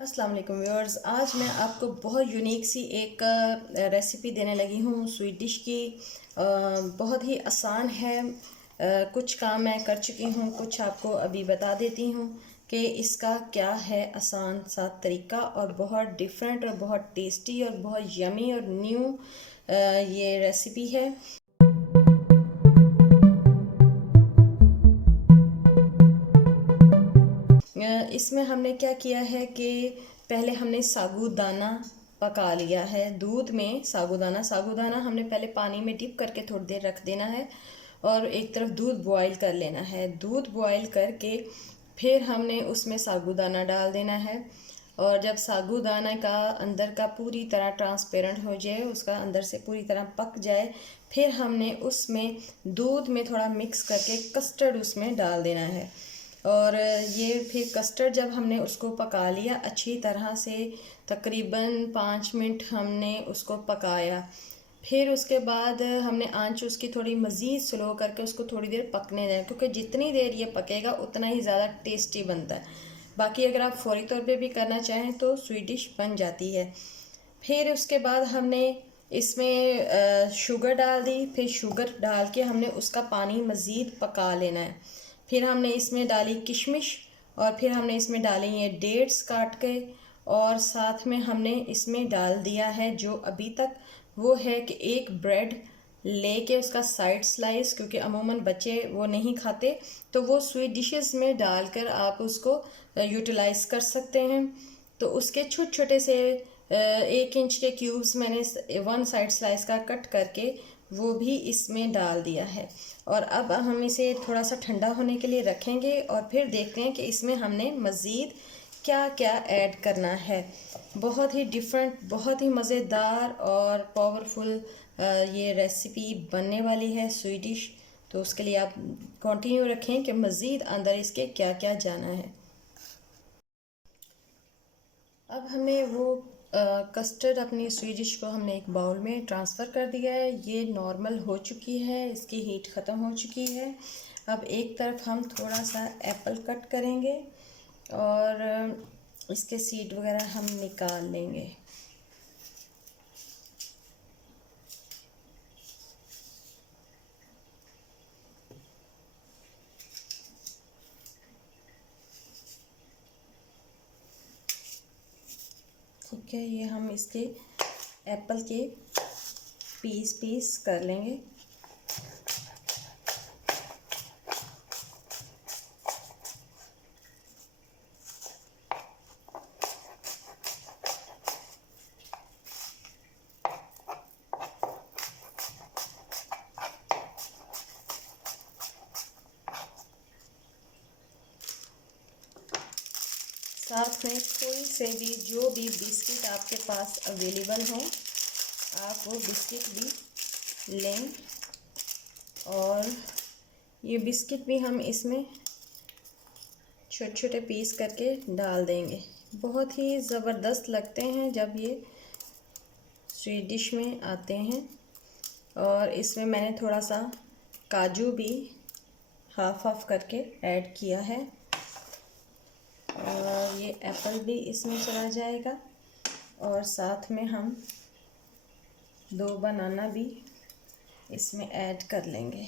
अस्सलाम वालेकुम व्यूअर्स। आज मैं आपको बहुत यूनिक सी एक रेसिपी देने लगी हूँ स्वीट डिश की। बहुत ही आसान है। कुछ काम मैं कर चुकी हूँ, कुछ आपको अभी बता देती हूँ कि इसका क्या है आसान सा तरीका, और बहुत डिफरेंट और बहुत टेस्टी और बहुत यमी और न्यू ये रेसिपी है। इसमें हमने क्या किया है कि पहले हमने साबूदाना पका लिया है दूध में। साबूदाना हमने पहले पानी में डिप करके थोड़ी देर रख देना है, और एक तरफ दूध बॉईल कर लेना है। दूध बॉईल करके फिर हमने उसमें साबूदाना डाल देना है, और जब साबूदाना का अंदर का पूरी तरह ट्रांसपेरेंट हो जाए, उसका अंदर से पूरी तरह पक जाए, फिर हमने उसमें दूध में थोड़ा मिक्स करके कस्टर्ड उसमें डाल देना है। और ये फिर कस्टर्ड जब हमने उसको पका लिया अच्छी तरह से, तकरीबन 5 मिनट हमने उसको पकाया। फिर उसके बाद हमने आंच उसकी थोड़ी मज़ीद स्लो करके उसको थोड़ी देर पकने दें, क्योंकि जितनी देर ये पकेगा उतना ही ज़्यादा टेस्टी बनता है। बाकी अगर आप फौरी तौर पे भी करना चाहें तो स्वीट डिश बन जाती है। फिर उसके बाद हमने इसमें शुगर डाल दी। फिर शुगर डाल के हमने उसका पानी मज़ीद पका लेना है। फिर हमने इसमें डाली किशमिश, और फिर हमने इसमें डाली ये डेट्स काट के, और साथ में हमने इसमें डाल दिया है जो अभी तक वो है कि एक ब्रेड लेके उसका साइड स्लाइस, क्योंकि अमूमन बच्चे वो नहीं खाते, तो वो स्वीट डिशेस में डालकर आप उसको यूटिलाइज़ कर सकते हैं। तो उसके छोटे छोटे से 1 इंच के क्यूब्स मैंने वन साइड स्लाइस का कट करके वो भी इसमें डाल दिया है। और अब हम इसे थोड़ा सा ठंडा होने के लिए रखेंगे, और फिर देखते हैं कि इसमें हमने मज़ीद क्या क्या ऐड करना है। बहुत ही डिफरेंट, बहुत ही मज़ेदार और पावरफुल ये रेसिपी बनने वाली है स्वीट डिश। तो उसके लिए आप कंटिन्यू रखें कि मज़ीद अंदर इसके क्या क्या जाना है। अब हमने वो कस्टर्ड अपनी स्वीट डिश को हमने एक बाउल में ट्रांसफ़र कर दिया है। ये नॉर्मल हो चुकी है, इसकी हीट ख़त्म हो चुकी है। अब एक तरफ हम थोड़ा सा एप्पल कट करेंगे, और इसके सीड वगैरह हम निकाल लेंगे। ठीक है, ये हम इसके एप्पल के पीस पीस कर लेंगे। साथ में कोई से भी जो भी बिस्किट आपके पास अवेलेबल हो, आप वो बिस्किट भी लें। और ये बिस्किट भी हम इसमें छोटे छोटे पीस करके डाल देंगे। बहुत ही ज़बरदस्त लगते हैं जब ये स्वीट डिश में आते हैं। और इसमें मैंने थोड़ा सा काजू भी हाफ हाफ करके ऐड किया है, और ये एप्पल भी इसमें चला जाएगा, और साथ में हम 2 बनाना भी इसमें ऐड कर लेंगे।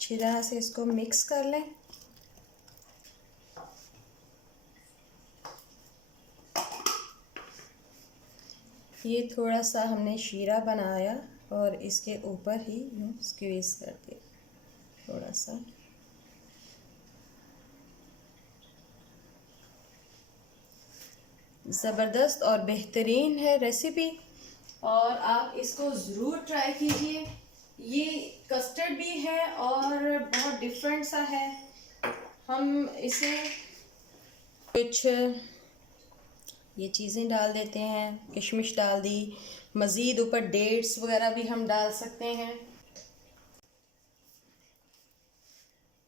अच्छी तरह से इसको मिक्स कर लें। ये थोड़ा सा हमने शीरा बनाया और इसके ऊपर ही यूँ स्क्वीज़ कर दिया थोड़ा सा। ज़बरदस्त और बेहतरीन है रेसिपी, और आप इसको ज़रूर ट्राई कीजिए। ये कस्टर्ड भी है और बहुत डिफरेंट सा है। हम इसे कुछ ये चीज़ें डाल देते हैं, किशमिश डाल दी, मज़ीद ऊपर डेट्स वगैरह भी हम डाल सकते हैं।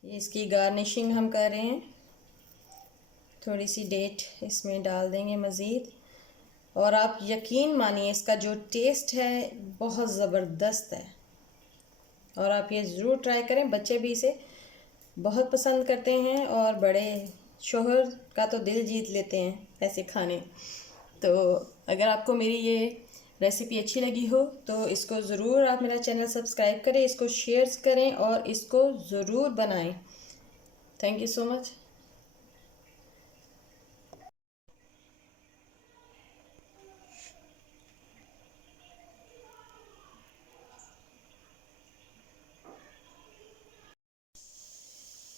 ये इसकी गार्निशिंग हम कर रहे हैं, थोड़ी सी डेट इसमें डाल देंगे मज़ीद। और आप यकीन मानिए इसका जो टेस्ट है बहुत ज़बरदस्त है, और आप ये ज़रूर ट्राई करें। बच्चे भी इसे बहुत पसंद करते हैं और बड़े शोहर का तो दिल जीत लेते हैं ऐसे खाने। तो अगर आपको मेरी ये रेसिपी अच्छी लगी हो तो इसको ज़रूर आप मेरा चैनल सब्सक्राइब करें, इसको शेयर करें और इसको ज़रूर बनाएं। Thank you so much.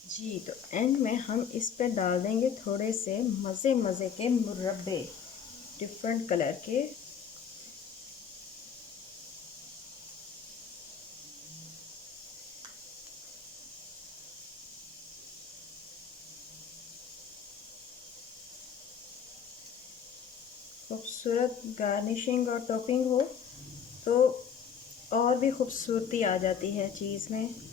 जी, तो एंड में हम इस पे डाल देंगे थोड़े से मज़े मज़े के मुरब्बे, डिफरेंट कलर के। खूबसूरत गार्निशिंग और टॉपिंग हो तो और भी खूबसूरती आ जाती है चीज़ में।